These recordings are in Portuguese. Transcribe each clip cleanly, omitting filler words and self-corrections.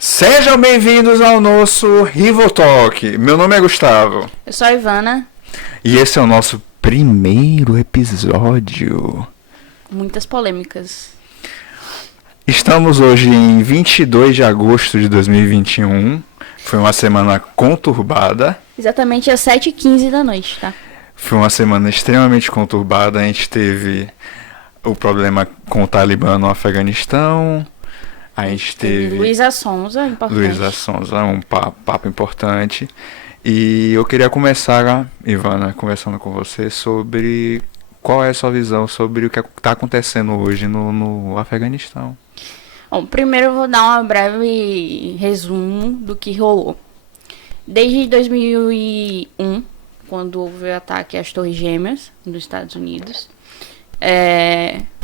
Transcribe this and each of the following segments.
Sejam bem-vindos ao nosso Rival Talk. Meu nome é Gustavo. Eu sou a Ivana. E esse é o nosso primeiro episódio. Muitas polêmicas. Estamos hoje em 22 de agosto de 2021. Foi uma semana conturbada. Exatamente às 7h15 da noite, tá? Foi uma semana extremamente conturbada. A gente teve o problema com o Talibã no Afeganistão. A gente teve Luísa Sonza, importante. Luísa Sonza, um papo importante. E eu queria começar, Ivana, conversando com você sobre qual é a sua visão sobre o que está acontecendo hoje no Afeganistão. Bom, primeiro eu vou dar um breve resumo do que rolou. Desde 2001, quando houve o ataque às Torres Gêmeas nos Estados Unidos,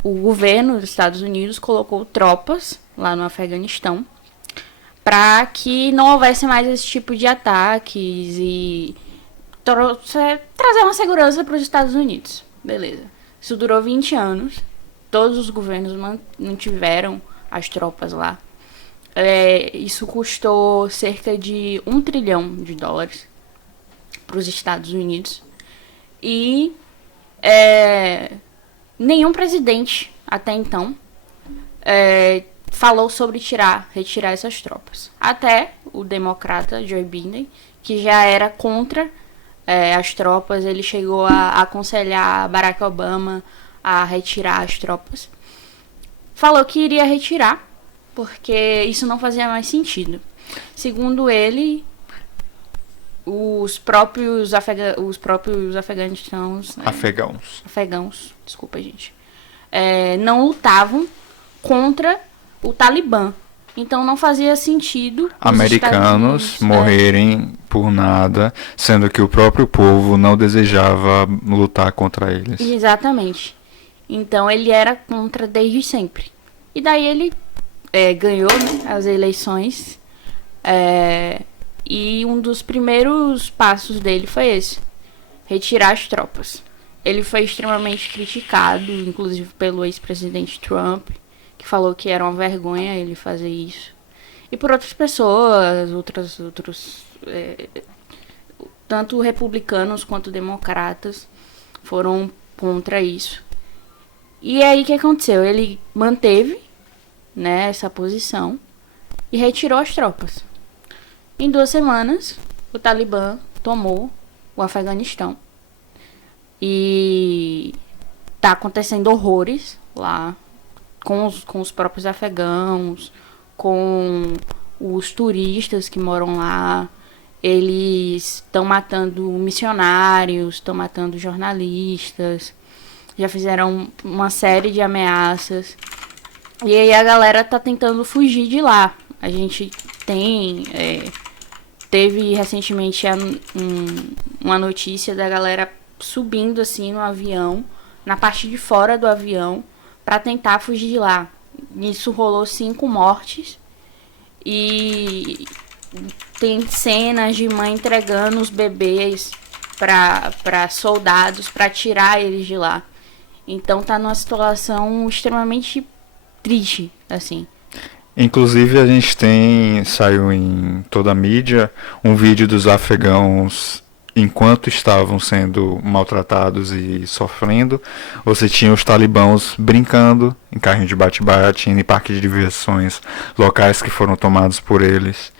o governo dos Estados Unidos colocou tropas lá no Afeganistão para que não houvesse mais esse tipo de ataques e trazer uma segurança para os Estados Unidos. Beleza. Isso durou 20 anos. Todos os governos mantiveram as tropas lá. Isso custou cerca de $1 trilhão para os Estados Unidos. E nenhum presidente até então falou sobre retirar essas tropas. Até o democrata Joe Biden, que já era contra as tropas, ele chegou a aconselhar Barack Obama a retirar as tropas. Falou que iria retirar, porque isso não fazia mais sentido. Segundo ele, os próprios afegãos, desculpa, gente, não lutavam contra o Talibã. Então não fazia sentido americanos morrerem por nada, sendo que o próprio povo não desejava lutar contra eles. Exatamente. Então ele era contra desde sempre. E daí ele ganhou, né, as eleições. E um dos primeiros passos dele foi esse: retirar as tropas. Ele foi extremamente criticado, inclusive pelo ex-presidente Trump, que falou que era uma vergonha ele fazer isso. E por outras pessoas, tanto republicanos quanto democratas foram contra isso. E aí o que aconteceu? Ele manteve, né, essa posição e retirou as tropas. Em 2 semanas, o Talibã tomou o Afeganistão. E tá acontecendo horrores lá com os próprios afegãos, com os turistas que moram lá. Eles estão matando missionários, estão matando jornalistas, já fizeram uma série de ameaças. E aí a galera tá tentando fugir de lá. A gente teve recentemente uma notícia da galera subindo assim no avião, na parte de fora do avião, para tentar fugir de lá. Isso rolou 5 mortes. E tem cenas de mãe entregando os bebês para soldados para tirar eles de lá. Então tá numa situação extremamente triste, assim. Inclusive saiu em toda a mídia um vídeo dos afegãos enquanto estavam sendo maltratados e sofrendo. Você tinha os talibãos brincando em carrinho de bate-bate, em parques de diversões, locais que foram tomados por eles.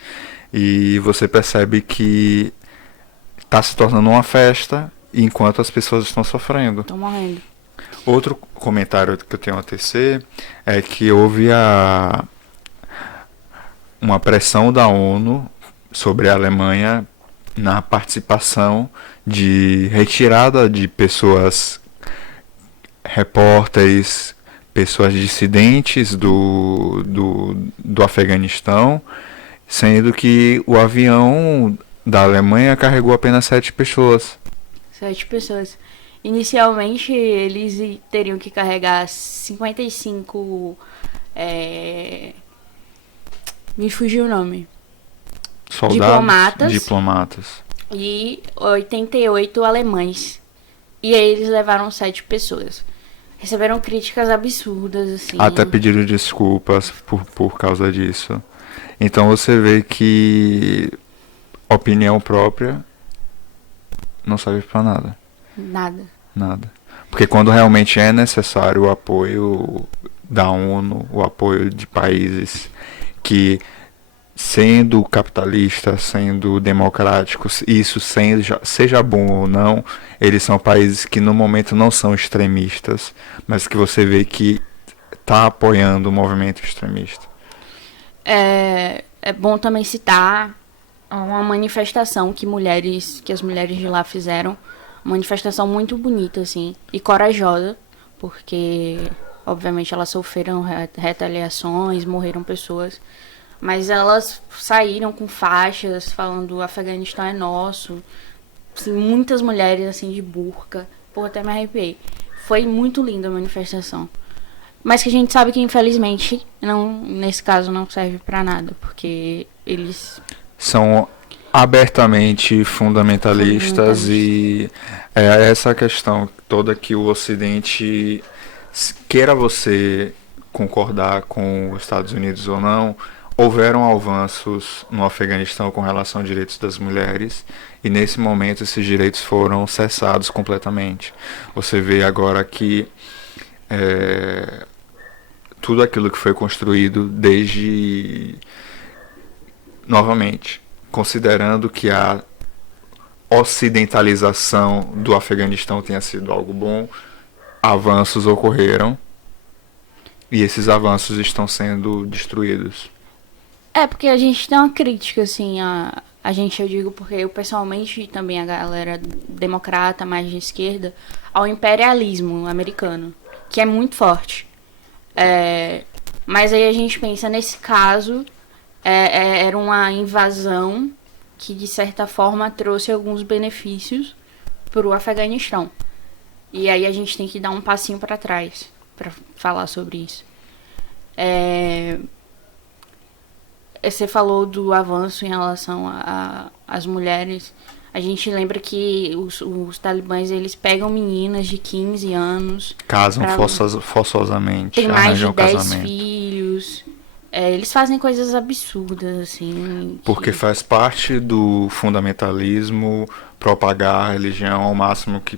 E você percebe que está se tornando uma festa enquanto as pessoas estão sofrendo. Estão morrendo. Outro comentário que eu tenho a tecer é que houve uma pressão da ONU sobre a Alemanha na participação de retirada de pessoas, repórteres, pessoas dissidentes do Afeganistão, sendo que o avião da Alemanha carregou apenas 7 pessoas. 7 pessoas. Inicialmente, eles teriam que carregar 55... me fugiu o nome. Soldados, diplomatas. E 88 alemães. E aí eles levaram 7 pessoas. Receberam críticas absurdas, assim. Até pediram desculpas por causa disso. Então você vê que opinião própria não serve para nada. Nada. Nada. Porque quando realmente é necessário o apoio da ONU, o apoio de países que, sendo capitalistas, sendo democráticos, isso seja bom ou não, eles são países que no momento não são extremistas, mas que você vê que está apoiando o movimento extremista. É bom também citar uma manifestação que as mulheres de lá fizeram, uma manifestação muito bonita, assim, e corajosa, porque, obviamente, elas sofreram retaliações, morreram pessoas, mas elas saíram com faixas falando: o Afeganistão é nosso, assim, muitas mulheres, assim, de burca, pô, até me arrepiei. Foi muito linda a manifestação. Mas que a gente sabe que, infelizmente, não, nesse caso não serve pra nada, porque eles são abertamente fundamentalistas e é essa questão toda que o Ocidente, queira você concordar com os Estados Unidos ou não, houveram avanços no Afeganistão com relação aos direitos das mulheres e nesse momento esses direitos foram cessados completamente. Você vê agora que tudo aquilo que foi construído desde, novamente, considerando que a ocidentalização do Afeganistão tenha sido algo bom, avanços ocorreram e esses avanços estão sendo destruídos. porque a gente tem uma crítica, assim, a gente, eu digo porque eu pessoalmente e também a galera democrata, mais de esquerda, ao imperialismo americano, que é muito forte. Mas aí a gente pensa, nesse caso, era uma invasão que, de certa forma, trouxe alguns benefícios para o Afeganistão. E aí a gente tem que dar um passinho para trás para falar sobre isso. Você falou do avanço em relação às mulheres. A gente lembra que os talibãs, eles pegam meninas de 15 anos. Casam forçosamente. Tem mais de 10 casamento. filhos. Eles fazem coisas absurdas, assim. Porque faz parte do fundamentalismo propagar a religião ao máximo que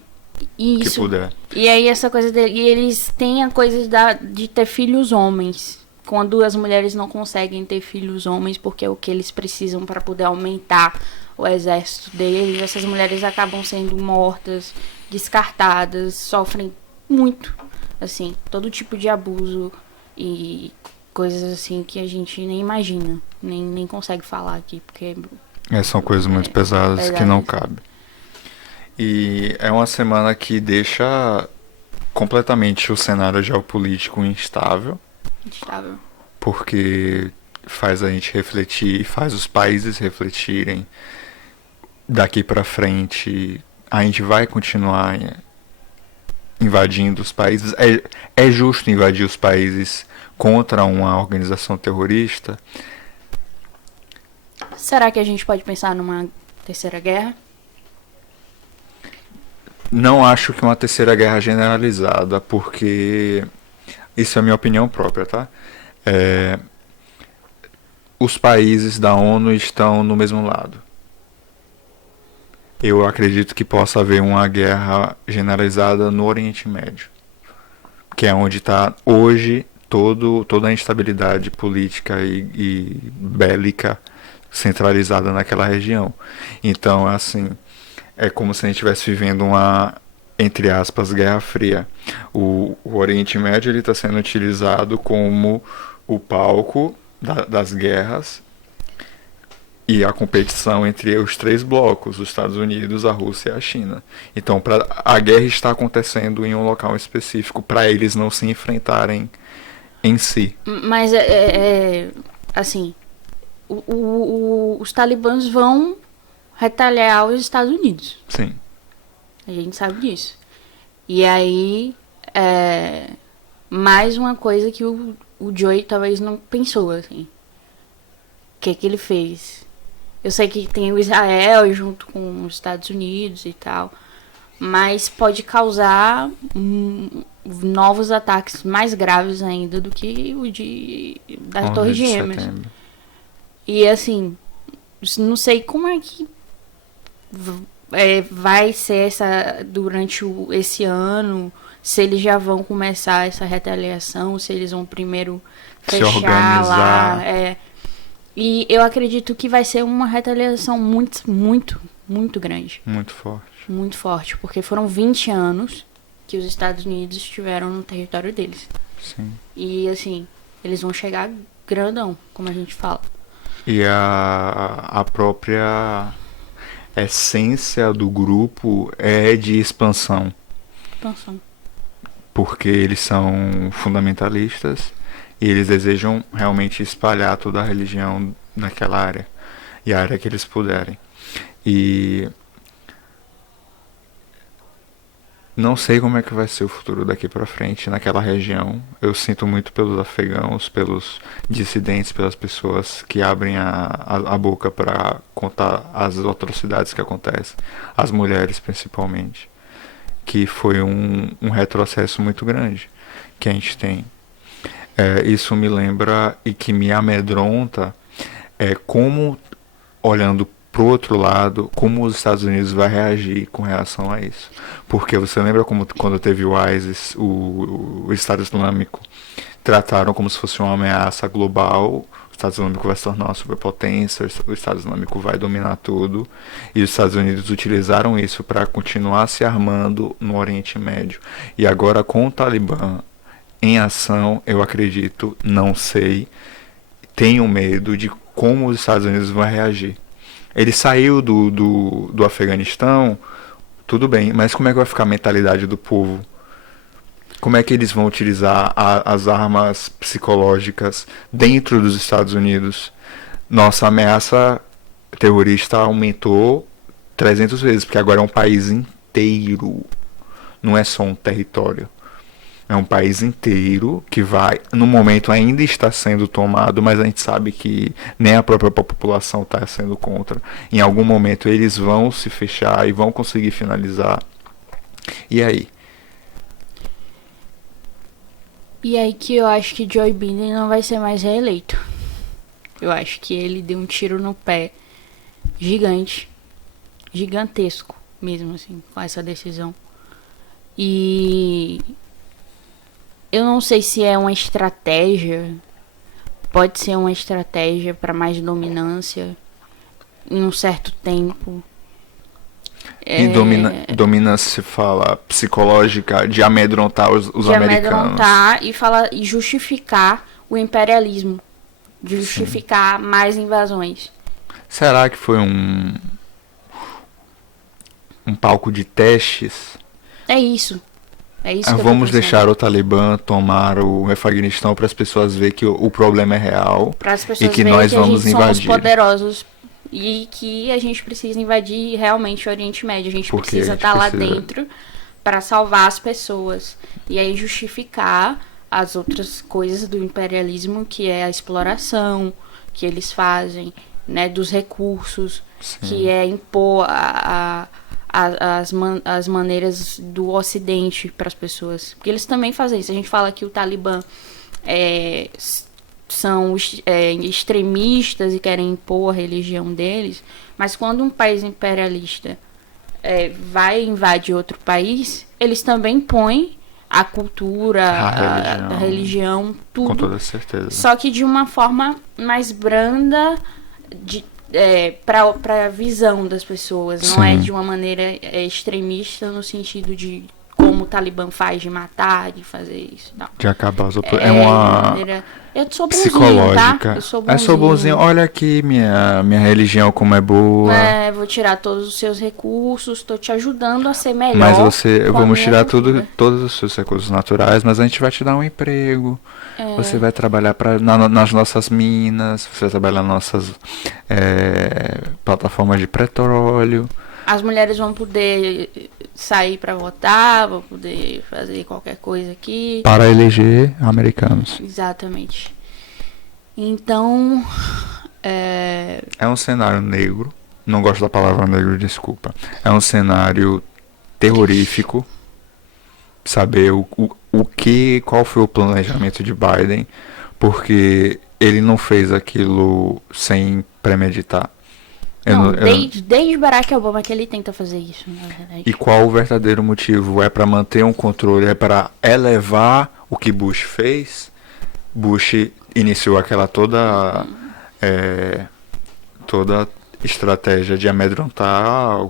puder. E aí essa coisa e eles têm a coisa de ter filhos homens. Quando as mulheres não conseguem ter filhos homens, porque é o que eles precisam para poder aumentar o exército deles, essas mulheres acabam sendo mortas, descartadas, sofrem muito, assim, todo tipo de abuso e coisas assim que a gente nem imagina, nem consegue falar aqui, porque são coisas muito pesadas que não cabem. E é uma semana que deixa completamente o cenário geopolítico instável. Porque faz a gente refletir, faz os países refletirem. Daqui para frente a gente vai continuar invadindo os países. É justo invadir os países contra uma organização terrorista? Será que a gente pode pensar numa terceira guerra? Não acho que uma terceira guerra generalizada, porque isso é a minha opinião própria, tá? Os países da ONU estão no mesmo lado. Eu acredito que possa haver uma guerra generalizada no Oriente Médio, que é onde está hoje toda a instabilidade política e bélica centralizada naquela região. Então, assim, é como se a gente estivesse vivendo uma, entre aspas, Guerra Fria. O Oriente Médio está sendo utilizado como o palco das guerras e a competição entre os três blocos, os Estados Unidos, a Rússia e a China. Então, a guerra está acontecendo em um local específico, para eles não se enfrentarem em si. Mas, assim, os talibãs vão retaliar os Estados Unidos. Sim. A gente sabe disso. E aí, mais uma coisa que o Joe talvez não pensou, assim. O que ele fez? Eu sei que tem o Israel junto com os Estados Unidos e tal, mas pode causar novos ataques mais graves ainda do que o das Torres Gêmeas. E assim, não sei como é que vai ser durante esse ano, se eles já vão começar essa retaliação, se eles vão primeiro Se fechar lá. organizar. E eu acredito que vai ser uma retaliação muito, muito, muito grande. Muito forte. Muito forte, porque foram 20 anos que os Estados Unidos estiveram no território deles. Sim. E assim, eles vão chegar grandão, como a gente fala. E a própria essência do grupo é de expansão, Expansão. porque eles são fundamentalistas e eles desejam realmente espalhar toda a religião naquela área e a área que eles puderem. E não sei como é que vai ser o futuro daqui pra frente naquela região. Eu sinto muito pelos afegãos, pelos dissidentes, pelas pessoas que abrem a boca para contar as atrocidades que acontecem, as mulheres principalmente, que foi um retrocesso muito grande que a gente tem. Isso me lembra e que me amedronta como, olhando pro outro lado, como os Estados Unidos vai reagir com relação a isso. Porque você lembra como quando teve o ISIS, o Estado Islâmico, trataram como se fosse uma ameaça global, o Estado Islâmico vai se tornar uma superpotência, o Estado Islâmico vai dominar tudo, e os Estados Unidos utilizaram isso para continuar se armando no Oriente Médio. E agora com o Talibã em ação, eu acredito, não sei, tenho medo de como os Estados Unidos vão reagir. Ele saiu do Afeganistão, tudo bem, mas como é que vai ficar a mentalidade do povo? Como é que eles vão utilizar as armas psicológicas dentro dos Estados Unidos? Nossa ameaça terrorista aumentou 300 vezes, porque agora é um país inteiro, não é só um território. É um país inteiro que vai, no momento ainda está sendo tomado, mas a gente sabe que nem a própria população está sendo contra. Em algum momento eles vão se fechar e vão conseguir finalizar. E aí? E aí que eu acho que Joe Biden não vai ser mais reeleito. Eu acho que ele deu um tiro no pé gigante, gigantesco mesmo assim, com essa decisão. E eu não sei se é uma estratégia, pode ser uma estratégia para mais dominância em um certo tempo. E dominância se fala psicológica, de amedrontar os de americanos. amedrontar e justificar o imperialismo, de justificar mais invasões. Será que foi um palco de testes? É isso. É isso que eu tô Vamos pensando. deixar o Talibã tomar o Afeganistão para as pessoas verem que o problema é real Para as e pessoas que verem nós que a vamos gente somos invadir. poderosos e que a gente precisa invadir realmente o Oriente Médio. A gente Porque precisa a gente estar lá precisa- dentro para salvar as pessoas. E aí justificar as outras coisas do imperialismo, que é a exploração que eles fazem, né, dos recursos, Sim. que é impor as maneiras do Ocidente para as pessoas. Porque eles também fazem isso. A gente fala que o Talibã são extremistas e querem impor a religião deles, mas quando um país imperialista vai invadir outro país, eles também põem a cultura, a religião, tudo. Com toda certeza. Só que de uma forma mais branda para a visão das pessoas. Não é Sim. de uma maneira extremista no sentido de como o Talibã faz, de matar, de fazer isso. Não. De acabar os É uma maneira... Eu sou bonzinho, psicológica. tá? Eu sou sou bonzinho. Olha aqui minha religião como é boa. Vou tirar todos os seus recursos, tô te ajudando a ser melhor. Mas com a vamos minha tirar vida. todos os seus recursos naturais, mas a gente vai te dar um emprego. Você vai trabalhar nas nossas minas, você vai trabalhar nas nossas plataformas de petróleo. As mulheres vão poder sair para votar, vão poder fazer qualquer coisa aqui. Para eleger americanos. Exatamente. Então, É um cenário negro. Não gosto da palavra negro, desculpa. É um cenário terrorífico. Saber qual foi o planejamento de Biden. Porque ele não fez aquilo sem premeditar. Não, desde Barack Obama que ele tenta fazer isso, na verdade. E qual o verdadeiro motivo? É para manter um controle? É para elevar o que Bush fez? Bush iniciou aquela toda estratégia de amedrontar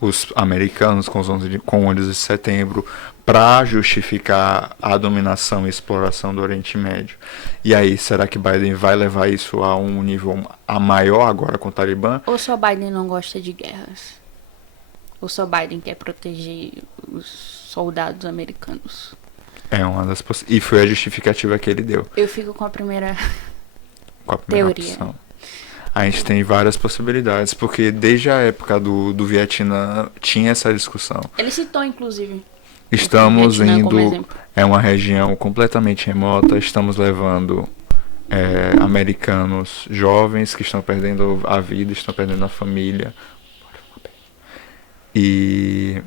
os americanos com o 11 de setembro para justificar a dominação e exploração do Oriente Médio. E aí, será que Biden vai levar isso a um nível maior agora com o Talibã? Ou só Biden não gosta de guerras? Ou só Biden quer proteger os soldados americanos? É uma das e foi a justificativa que ele deu. Eu fico com a primeira teoria. Opção. A gente tem várias possibilidades, porque desde a época do Vietnã tinha essa discussão. Ele citou, inclusive. Estamos indo, é uma região completamente remota, estamos levando americanos jovens que estão perdendo a vida, estão perdendo a família. E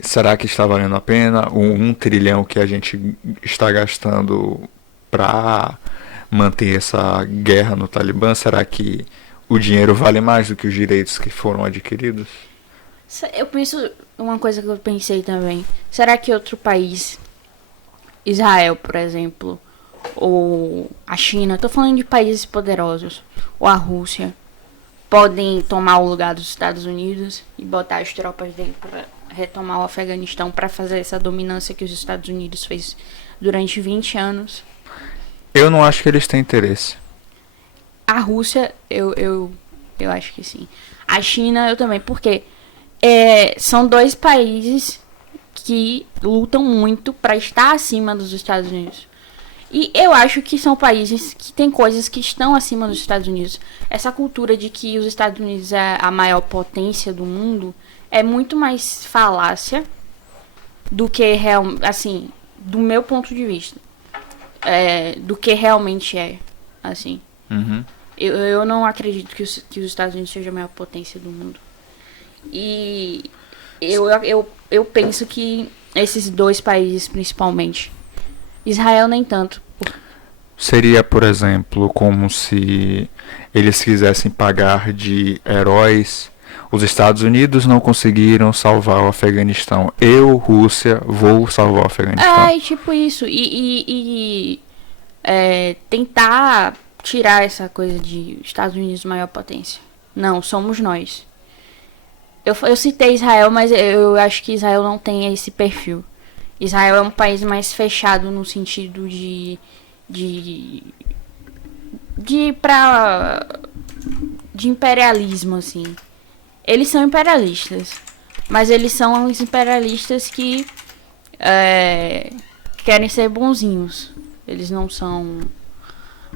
será que está valendo a pena? O 1 trilhão que a gente está gastando para manter essa guerra no Talibã, será que o dinheiro vale mais do que os direitos que foram adquiridos? Eu penso, uma coisa que eu pensei também, será que outro país, Israel, por exemplo, ou a China, tô falando de países poderosos, ou a Rússia, podem tomar o lugar dos Estados Unidos e botar as tropas dele para retomar o Afeganistão, para fazer essa dominância que os Estados Unidos fez durante 20 anos? Eu não acho que eles têm interesse. A Rússia, eu acho que sim. A China, eu também, porque são dois países que lutam muito para estar acima dos Estados Unidos. E eu acho que são países que têm coisas que estão acima dos Estados Unidos. Essa cultura de que os Estados Unidos é a maior potência do mundo é muito mais falácia do que assim, do meu ponto de vista. Do que realmente é, assim. Uhum. Eu não acredito que os Estados Unidos seja a maior potência do mundo. E eu penso que esses dois países, principalmente, Israel nem tanto. Seria, por exemplo, como se eles quisessem pagar de heróis. Os Estados Unidos não conseguiram salvar o Afeganistão. Eu, Rússia, vou salvar o Afeganistão. Tipo isso. E tentar tirar essa coisa de Estados Unidos maior potência. Não, somos nós. Eu citei Israel, mas eu acho que Israel não tem esse perfil. Israel é um país mais fechado no sentido de imperialismo, assim. Eles são imperialistas, mas eles são os imperialistas que querem ser bonzinhos. Eles não são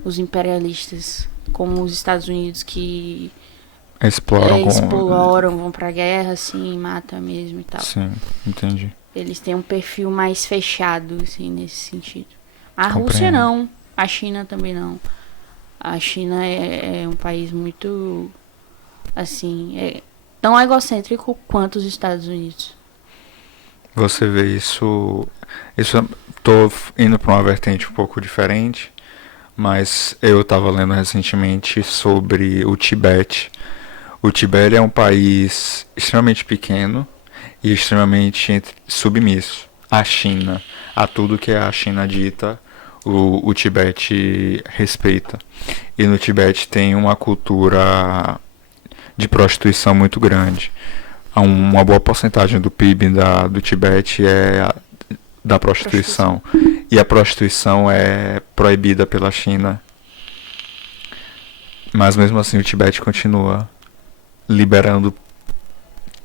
os imperialistas como os Estados Unidos que exploram, vão pra guerra, assim, matam mesmo e tal. Sim, entendi. Eles têm um perfil mais fechado, assim, nesse sentido. A Rússia não, a China também não. A China é um país muito, assim, tão egocêntrico quanto os Estados Unidos. Você vê isso tô indo para uma vertente um pouco diferente, mas eu estava lendo recentemente sobre o Tibete. O Tibete é um país extremamente pequeno e extremamente submisso à China, a tudo que a China dita, o Tibete respeita. E no Tibete tem uma cultura de prostituição muito grande. Uma boa porcentagem do PIB do Tibete é da prostituição. E a prostituição é proibida pela China. Mas mesmo assim o Tibete continua liberando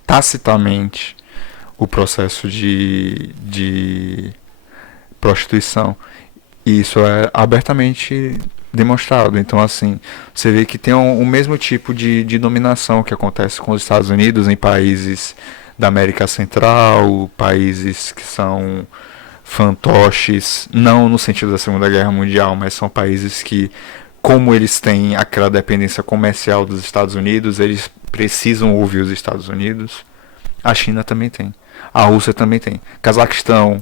tacitamente o processo de prostituição. E isso é abertamente demonstrado. Então, assim, você vê que tem o mesmo tipo de dominação que acontece com os Estados Unidos em países da América Central, países que são fantoches, não no sentido da Segunda Guerra Mundial, mas são países que, como eles têm aquela dependência comercial dos Estados Unidos, eles precisam ouvir os Estados Unidos. A China também tem. A Rússia também tem. Cazaquistão,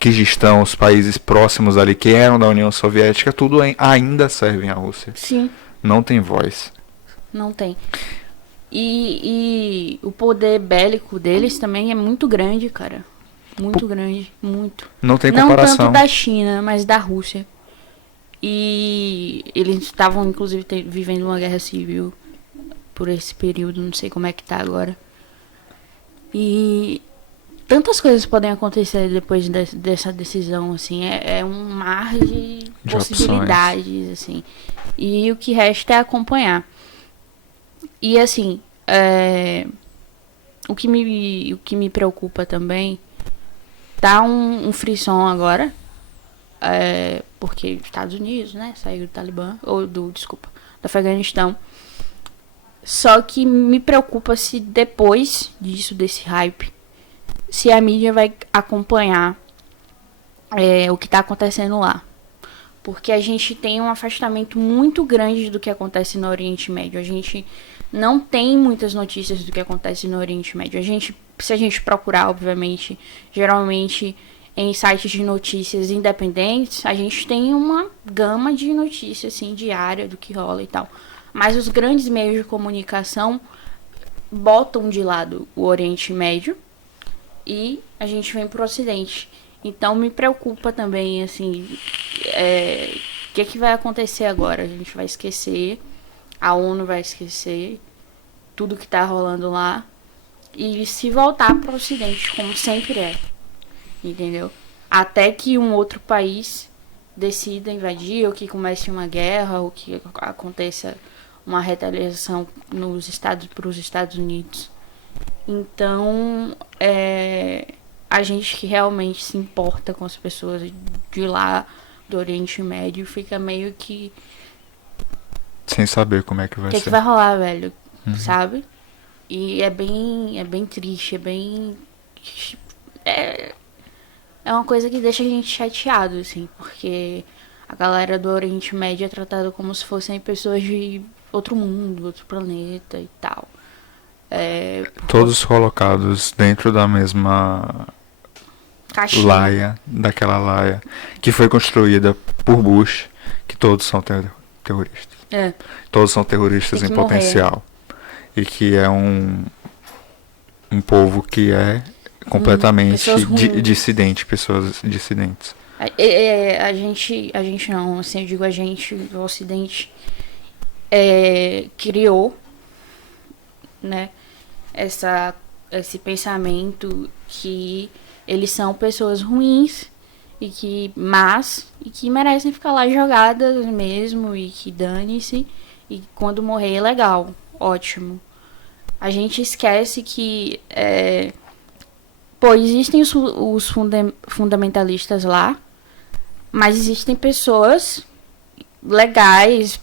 Quirguistão, os países próximos ali que eram da União Soviética, tudo ainda servem à Rússia. Sim. Não tem voz. Não tem. E o poder bélico deles também é muito grande, cara. Muito grande, muito. Não tem Não comparação. tanto da China, mas da Rússia. E eles estavam, inclusive, vivendo uma guerra civil por esse período, não sei como é que tá agora. E tantas coisas podem acontecer depois dessa decisão, assim. É um mar de possibilidades, opções. Assim. E o que resta é acompanhar. E, assim, o que me preocupa também, tá um frisson agora, porque Estados Unidos, né, saiu do Talibã, do Afeganistão. Só que me preocupa se depois disso, desse hype, se a mídia vai acompanhar o que está acontecendo lá. Porque a gente tem um afastamento muito grande do que acontece no Oriente Médio. A gente não tem muitas notícias do que acontece no Oriente Médio. Se a gente procurar, obviamente, geralmente em sites de notícias independentes, a gente tem uma gama de notícias assim, diária do que rola e tal. Mas os grandes meios de comunicação botam de lado o Oriente Médio e a gente vem pro Ocidente. Então me preocupa também, assim, o que vai acontecer agora? A gente vai esquecer, a ONU vai esquecer tudo que tá rolando lá e se voltar pro Ocidente, como sempre é, entendeu? Até que um outro país decida invadir, ou que comece uma guerra, ou que aconteça uma retaliação pros Estados Unidos. Então, a gente que realmente se importa com as pessoas de lá, do Oriente Médio, fica meio que... sem saber como é que vai ser. O que vai rolar, velho, sabe? E é bem triste, é uma coisa que deixa a gente chateado, assim, porque a galera do Oriente Médio é tratada como se fossem pessoas de outro mundo, outro planeta e tal. Todos colocados dentro da mesma caixinha. Laia, daquela laia que foi construída por Bush, que todos são terroristas. Todos são terroristas em potencial. E que é um povo que é completamente dissidente, pessoas dissidentes. A gente não, assim, eu digo a gente, o Ocidente criou, né, esse pensamento que eles são pessoas ruins e que merecem ficar lá jogadas mesmo e que dane-se, e quando morrer é legal, ótimo. A gente esquece que existem os fundamentalistas lá, mas existem pessoas legais,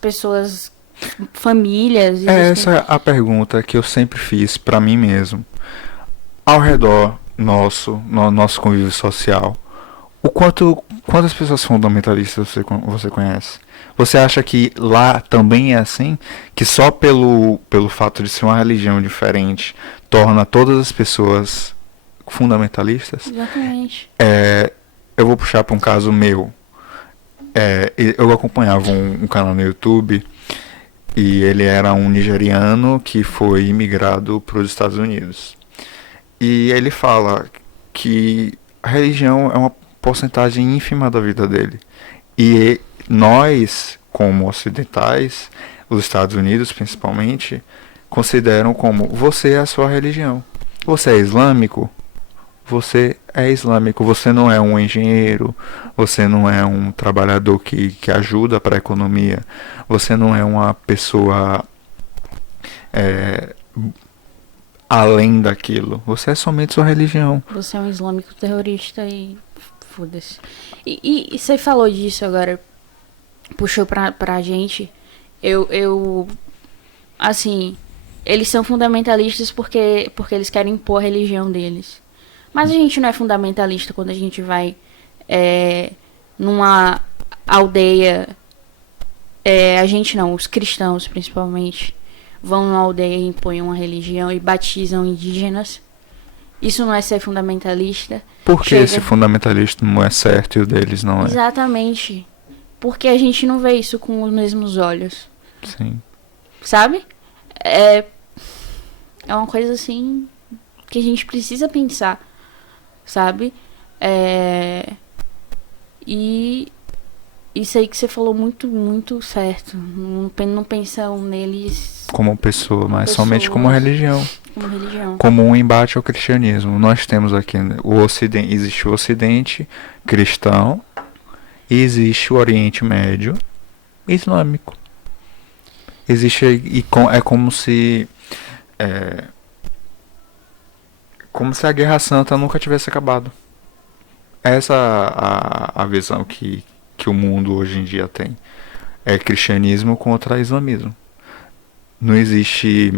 famílias. Essa é a pergunta que eu sempre fiz pra mim mesmo. Ao redor no nosso convívio social, quantas pessoas fundamentalistas você conhece? Você acha que lá também é assim? Que só pelo fato de ser uma religião diferente torna todas as pessoas fundamentalistas? Exatamente. Eu vou puxar para um caso meu. Eu acompanhava um canal no YouTube e ele era um nigeriano que foi imigrado para os Estados Unidos. E ele fala que a religião é uma porcentagem ínfima da vida dele. E nós, como ocidentais, os Estados Unidos principalmente, consideram como: você é a sua religião. Você é islâmico? Você é islâmico. Você não é um engenheiro, você não é um trabalhador que ajuda para a economia, você não é uma pessoa além daquilo. Você é somente sua religião. Você é um islâmico terrorista e foda-se. E você falou disso agora, puxou pra gente. Assim, eles são fundamentalistas porque eles querem impor a religião deles. Mas a gente não é fundamentalista quando a gente vai numa aldeia. A gente não, os cristãos principalmente, vão numa aldeia e impõem uma religião e batizam indígenas Isso não é ser fundamentalista? Por que Chega- esse fundamentalismo é certo e o deles não é? Exatamente. Porque a gente não vê isso com os mesmos olhos. Sim. Sabe? É uma coisa assim que a gente precisa pensar. Sabe? E isso aí que você falou muito, muito certo. Não pensam neles Como pessoa, mas pessoas. somente como religião. como religião. Como um embate ao cristianismo. Nós temos aqui o Ocidente, existe o Ocidente cristão e existe o Oriente Médio islâmico. Existe é como se a Guerra Santa nunca tivesse acabado. Essa a visão que o mundo hoje em dia tem. É cristianismo contra islamismo. Não existe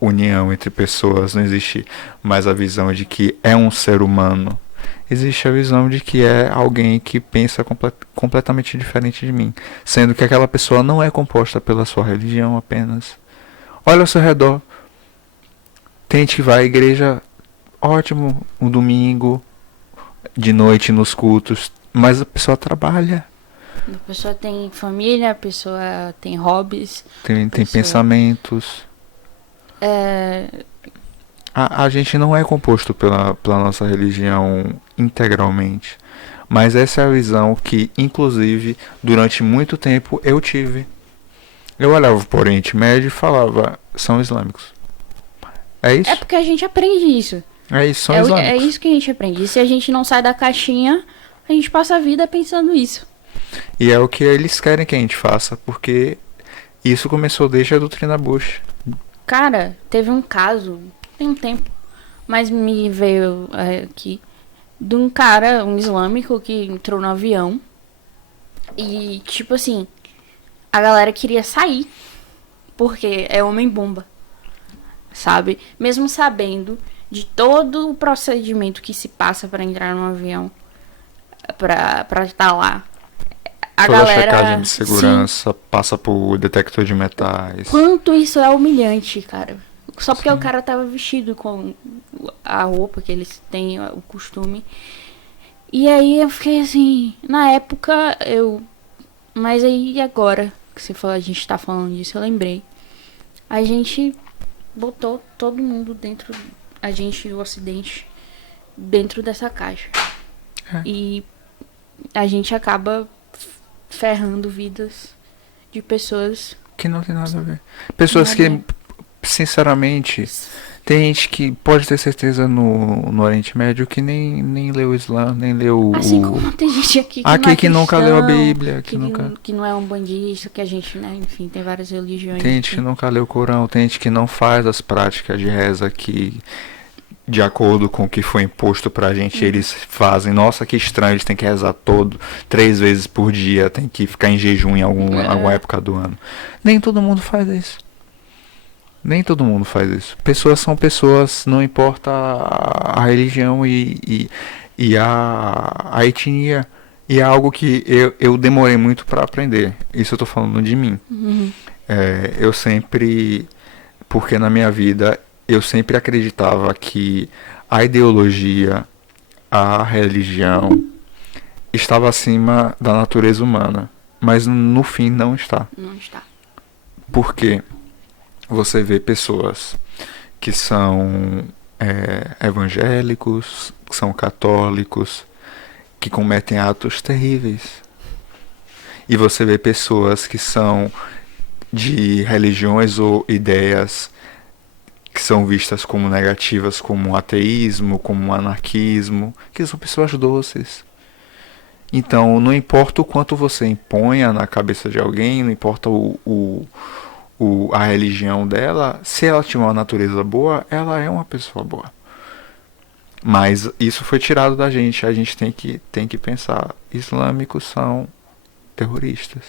união entre pessoas, não existe mais a visão de que é um ser humano. Existe a visão de que é alguém que pensa completamente diferente de mim, sendo que aquela pessoa não é composta pela sua religião apenas. Olha ao seu redor. Tem gente que vai à igreja, ótimo, um domingo, de noite nos cultos, mas a pessoa trabalha, A pessoa tem família, a pessoa tem hobbies. tem Pessoa- pensamentos. A gente não é composto pela nossa religião integralmente. Mas essa é a visão que, inclusive, durante muito tempo eu tive. Eu olhava para o Oriente Médio e falava, são islâmicos. É isso? É porque a gente aprende isso. É isso, são É islâmicos. isso que a gente aprende. E se a gente não sai da caixinha, a gente passa a vida pensando isso. E é o que eles querem que a gente faça, porque isso começou desde a doutrina Bush. Cara, teve um caso, tem um tempo, mas me veio aqui, de um cara, um islâmico, que entrou no avião. E, tipo assim, a galera queria sair, porque é homem-bomba, sabe? Mesmo sabendo de todo o procedimento que se passa pra entrar no avião, pra estar lá. A Toda a galera, checagem de sim, segurança passa por detector de metais. quanto isso é humilhante, cara. Só porque Sim. o cara tava vestido com a roupa que eles têm, o costume. E aí eu fiquei assim, na época Mas aí agora que você falou, a gente tá falando disso, eu lembrei. A gente botou todo mundo dentro, a gente e o Ocidente, dentro dessa caixa. É. E a gente acaba ferrando vidas de pessoas. Que não tem nada a ver. Pessoas Nada a que, sinceramente, tem gente que pode ter certeza no Oriente Médio que nem leu o Islã, nem leu Assim como tem gente aqui que aqui não é que nunca leu a cristão, Bíblia, que que não é um bandista, que a gente, né, enfim, tem várias religiões. tem gente que nunca leu o Corão, tem gente que não faz as práticas de reza que, de acordo com o que foi imposto pra gente, eles fazem. Nossa, que estranho, eles têm que rezar 3 vezes por dia, tem que ficar em jejum em alguma época do ano. Nem todo mundo faz isso. Nem todo mundo faz isso. Pessoas são pessoas, não importa a religião e a etnia. E é algo que eu demorei muito para aprender. Isso eu tô falando de mim. Uhum. Eu sempre, porque na minha vida, eu sempre acreditava que a ideologia, a religião, estava acima da natureza humana. Mas no fim não está. Não está. Por quê? Você vê pessoas que são evangélicos, que são católicos, que cometem atos terríveis. E você vê pessoas que são de religiões ou ideias que são vistas como negativas, como o ateísmo, como o anarquismo, que são pessoas doces. Então, não importa o quanto você imponha na cabeça de alguém, não importa a religião dela, se ela tiver uma natureza boa, ela é uma pessoa boa. Mas isso foi tirado da gente. A gente tem que pensar, islâmicos são terroristas.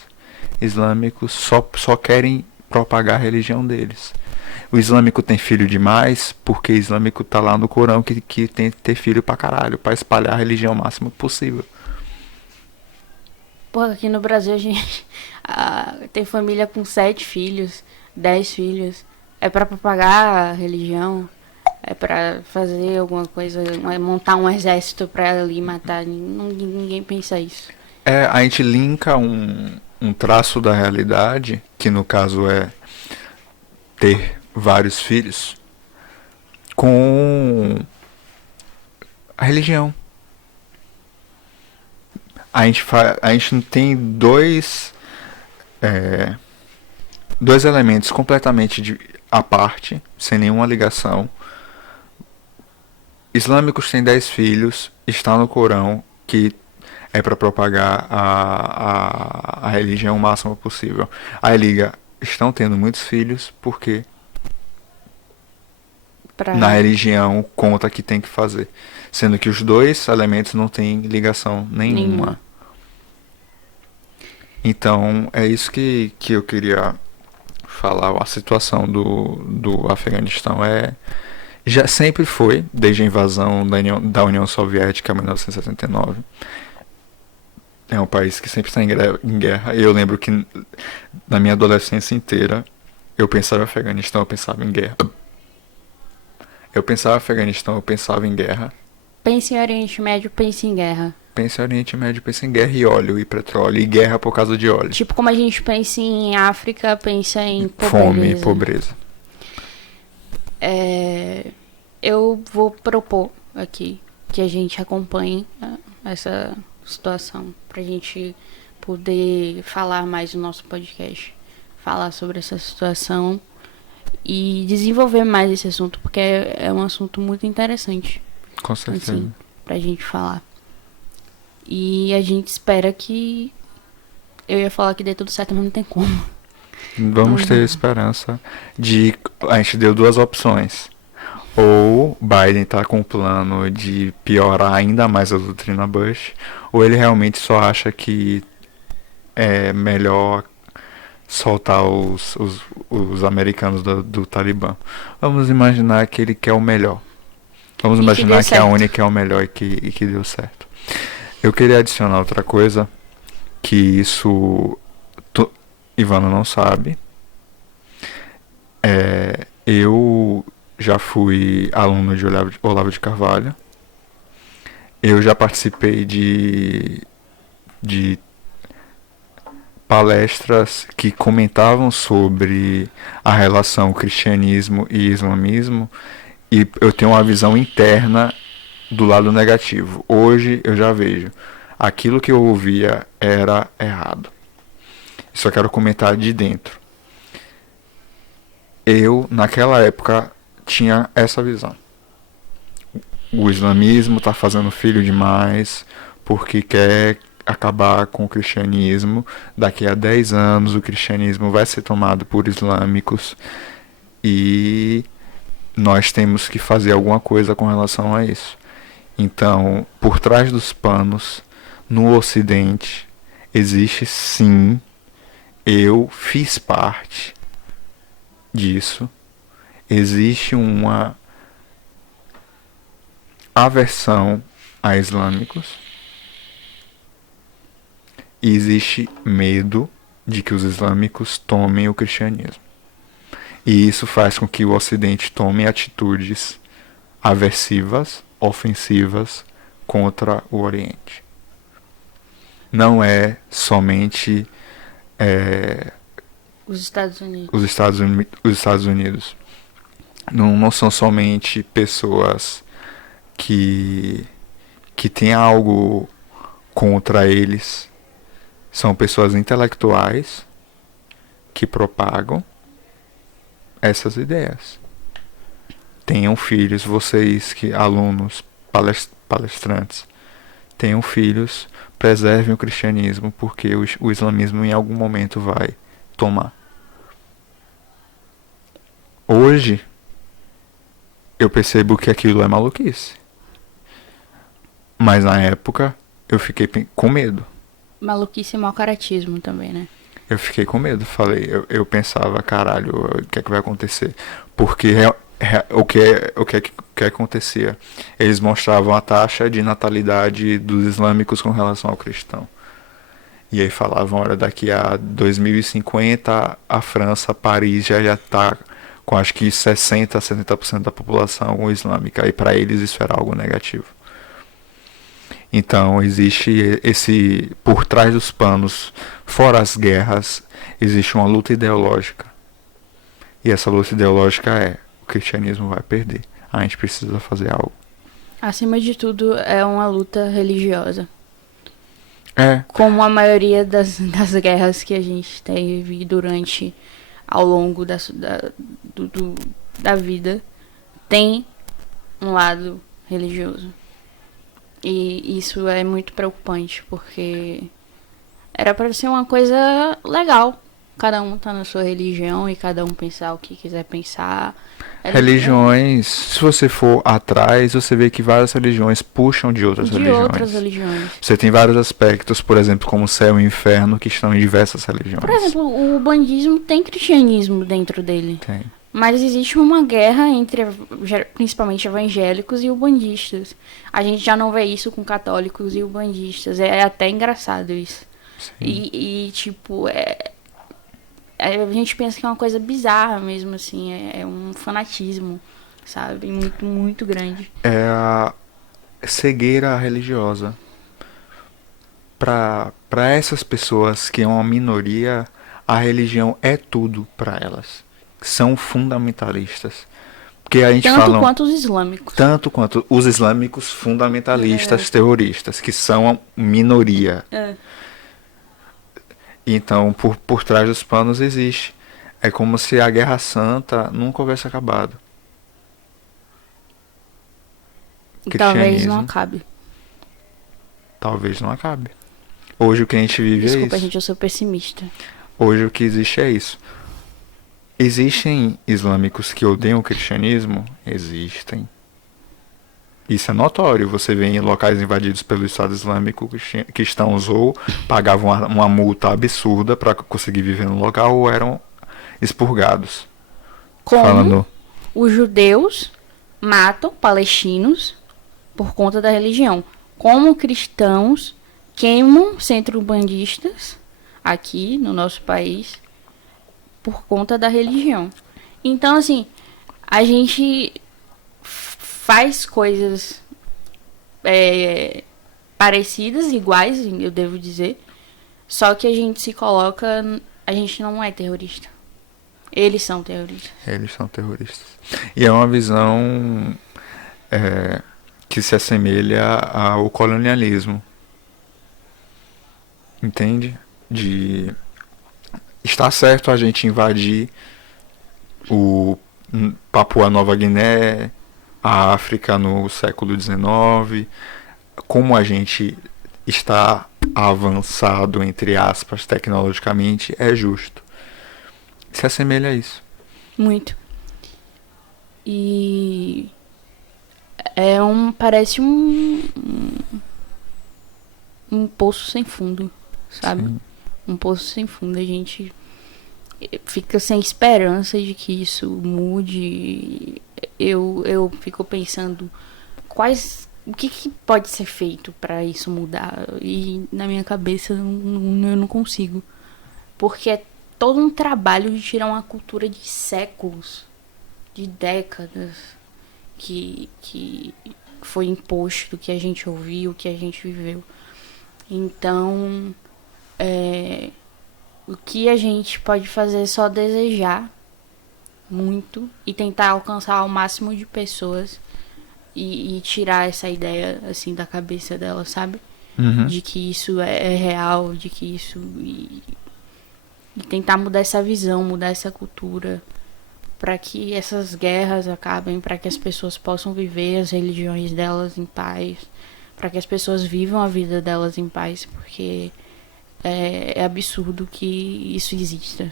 Islâmicos só querem propagar a religião deles. O islâmico tem filho demais, porque o islâmico tá lá no Corão que tem que ter filho pra caralho, pra espalhar a religião o máximo possível. Pô, aqui no Brasil a gente tem família com 7 filhos, 10 filhos. É pra propagar a religião. é pra fazer alguma coisa, montar um exército pra ali matar. Ninguém pensa isso. A gente linka um traço da realidade, que no caso é ter vários filhos, com a religião. A gente tem dois elementos completamente à parte, sem nenhuma ligação. Islâmicos têm 10 filhos, está no Corão que é para propagar a religião o máximo possível. Aí liga, estão tendo muitos filhos porque na religião conta que tem que fazer. Sendo que os dois elementos não têm ligação nenhuma. Então, é isso que eu queria falar. A situação do Afeganistão já sempre foi, desde a invasão da União Soviética em 1979. É um país que sempre está em guerra. Eu lembro que na minha adolescência inteira, eu pensava em Afeganistão, eu pensava em guerra. Eu pensava em Afeganistão, eu pensava em guerra. Pense em Oriente Médio, pense em guerra. Pensa em Oriente Médio, pensa em guerra e óleo e petróleo e guerra por causa de óleo. Tipo como a gente pensa em África, pensa em pobreza. Fome e pobreza. Eu vou propor aqui que a gente acompanhe essa situação pra gente poder falar mais no nosso podcast, falar sobre essa situação e desenvolver mais esse assunto, porque é um assunto muito interessante. Com certeza. Assim, pra gente falar. E a gente espera que... Eu ia falar que dê tudo certo, mas não tem como. Vamos ter esperança de... A gente deu duas opções. Ou Biden tá com o plano de piorar ainda mais a doutrina Bush, ou ele realmente só acha que é melhor soltar os americanos do Talibã. Vamos imaginar que ele quer o melhor. Vamos imaginar que a ONU quer o melhor e que deu certo. Eu queria adicionar outra coisa, que isso Ivana não sabe. Eu já fui aluno de Olavo de Carvalho. Eu já participei de palestras que comentavam sobre a relação cristianismo e islamismo, e eu tenho uma visão interna do lado negativo. Hoje eu já vejo aquilo que eu ouvia era errado. Só quero comentar de dentro. Eu, naquela época, tinha essa visão. O islamismo está fazendo filho demais porque quer acabar com o cristianismo. Daqui a 10 anos o cristianismo vai ser tomado por islâmicos e nós temos que fazer alguma coisa com relação a isso. Então, por trás dos panos, no Ocidente, existe sim, eu fiz parte disso, existe uma aversão a islâmicos e existe medo de que os islâmicos tomem o cristianismo. E isso faz com que o Ocidente tome atitudes aversivas, ofensivas contra o Oriente. Não é somente os Estados Unidos. Os Estados Unidos. Não são somente pessoas que têm algo contra eles. São pessoas intelectuais que propagam essas ideias. Tenham filhos, vocês que alunos, palestrantes, tenham filhos, preservem o cristianismo, porque o islamismo em algum momento vai tomar. Hoje, eu percebo que aquilo é maluquice. Mas na época, eu fiquei com medo. Maluquice e mau caratismo também, né? Eu fiquei com medo, eu pensava, caralho, o que é que vai acontecer? Porque o que acontecia? Eles mostravam a taxa de natalidade dos islâmicos com relação ao cristão. E aí falavam, olha, daqui a 2050 a França, Paris já está com acho que 60 a 70% da população islâmica, e para eles isso era algo negativo. Então existe esse, por trás dos panos, fora as guerras, existe uma luta ideológica. E essa luta ideológica é: o cristianismo vai perder, a gente precisa fazer algo. Acima de tudo, é uma luta religiosa. É. Como a maioria das guerras que a gente teve ao longo da vida, tem um lado religioso. E isso é muito preocupante, porque era para ser uma coisa legal. Cada um tá na sua religião e cada um pensar o que quiser pensar. Religiões, se você for atrás, você vê que várias religiões puxam de outras religiões. Você tem vários aspectos, por exemplo, como o céu e o inferno, que estão em diversas religiões. Por exemplo, o bandismo tem cristianismo dentro dele. Tem. Mas existe uma guerra entre, principalmente, evangélicos e ubandistas. A gente já não vê isso com católicos e ubandistas. É até engraçado isso. E tipo, a gente pensa que é uma coisa bizarra mesmo, assim. É um fanatismo, sabe? Muito, muito grande. É a cegueira religiosa. Para essas pessoas que é uma minoria, a religião é tudo para elas. São fundamentalistas. Porque a gente tanto quanto os islâmicos. Tanto quanto os islâmicos fundamentalistas terroristas, que são a minoria. Então, por trás dos panos existe. É como se a Guerra Santa nunca houvesse acabado. Talvez não acabe. Talvez não acabe. Hoje o que a gente vive é isso. Desculpa, gente, eu sou pessimista. Hoje o que existe é isso. Existem islâmicos que odeiam o cristianismo? Existem. Isso é notório. Você vê em locais invadidos pelo Estado Islâmico, cristãos ou pagavam uma multa absurda para conseguir viver no local ou eram expurgados. Como os judeus matam palestinos por conta da religião. Como cristãos queimam centro-bandistas aqui no nosso país por conta da religião. Então, assim, a gente faz coisas parecidas, iguais, eu devo dizer, só que a gente se coloca... A gente não é terrorista. Eles são terroristas. Eles são terroristas. E é uma visão que se assemelha ao colonialismo. Entende? De... Está certo a gente invadir o Papua Nova Guiné, a África no século XIX, como a gente está avançado, entre aspas, tecnologicamente, é justo. Se assemelha a isso. Muito. E parece um poço sem fundo, sabe? Sim. Um poço sem fundo. A gente fica sem esperança de que isso mude. Eu fico pensando o que pode ser feito para isso mudar. E na minha cabeça eu não consigo. Porque é todo um trabalho de tirar uma cultura de séculos, de décadas, que foi imposto, que a gente ouviu, que a gente viveu. Então, o que a gente pode fazer é só desejar muito e tentar alcançar o máximo de pessoas e tirar essa ideia assim da cabeça dela, sabe? Uhum. De que isso é real, de que isso... E tentar mudar essa visão, mudar essa cultura, para que essas guerras acabem, para que as pessoas possam viver as religiões delas em paz, para que as pessoas vivam a vida delas em paz, porque é absurdo que isso exista.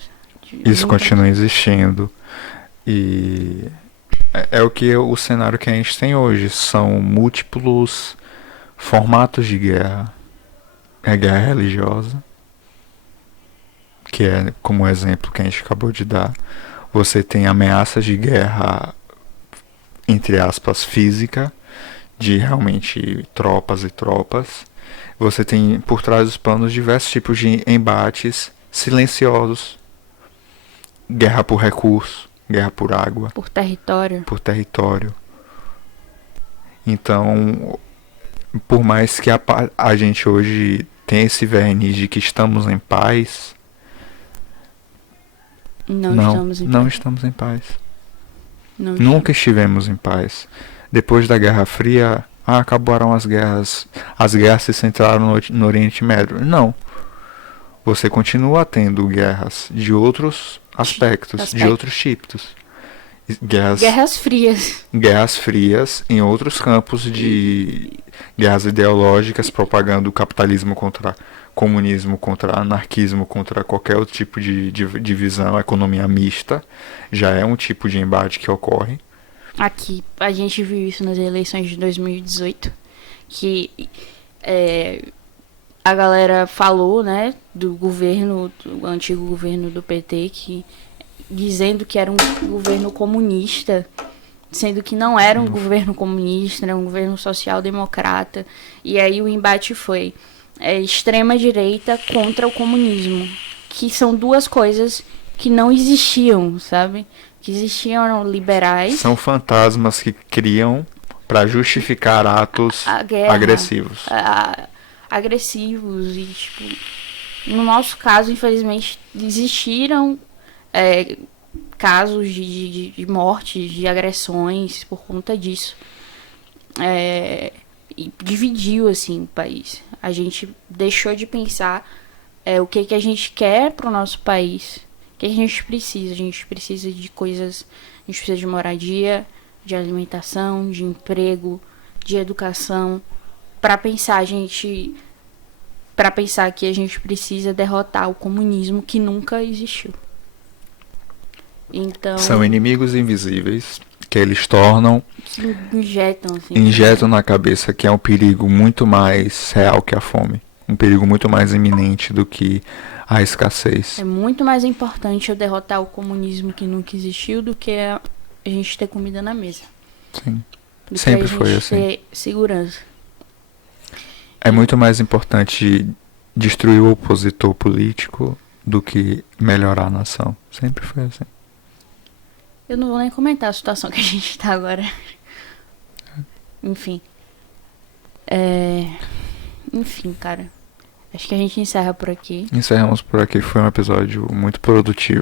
Isso continua existindo. E é o cenário que a gente tem hoje. São múltiplos formatos de guerra. É guerra religiosa, que é como o exemplo que a gente acabou de dar. Você tem ameaças de guerra, entre aspas, física, de realmente tropas e tropas. Você tem por trás dos panos diversos tipos de embates silenciosos. Guerra por recurso. guerra por água, Por território. por território. Então, por mais que a gente hoje tenha esse verniz de que estamos em paz, não estamos em paz. Nunca estivemos em paz. Depois da Guerra Fria, acabaram as guerras se centraram no Oriente Médio. Não. Você continua tendo guerras de outros aspectos. De outros tipos. Guerras frias. Guerras frias em outros campos de guerras ideológicas, propagando o capitalismo contra comunismo, contra anarquismo, contra qualquer outro tipo de divisão, economia mista. Já é um tipo de embate que ocorre. Aqui, a gente viu isso nas eleições de 2018, que a galera falou, né, do antigo governo do PT, dizendo que era um governo comunista, sendo que não era um governo comunista, era um governo social-democrata. E aí o embate foi extrema-direita contra o comunismo, que são duas coisas que não existiam, sabe? Que existiam eram liberais. São fantasmas que criam para justificar atos agressivos. Agressivos e, tipo, no nosso caso, infelizmente, existiram casos de mortes, de agressões por conta disso. E dividiu, assim, o país. A gente deixou de pensar o que a gente quer pro nosso país. O que a gente precisa? A gente precisa de coisas, a gente precisa de moradia, de alimentação, de emprego, de educação. Para pensar que a gente precisa derrotar o comunismo que nunca existiu. Então, são inimigos invisíveis que eles tornam, que injetam, assim, na cabeça que é um perigo muito mais real que a fome. Um perigo muito mais iminente do que a escassez. É muito mais importante eu derrotar o comunismo que nunca existiu do que a gente ter comida na mesa. Sim. Sempre foi assim. Ter segurança. É muito mais importante destruir o opositor político do que melhorar a nação. Sempre foi assim. Eu não vou nem comentar a situação que a gente tá agora. Enfim. Enfim, cara. Acho que a gente encerra por aqui. Encerramos por aqui. Foi um episódio muito produtivo.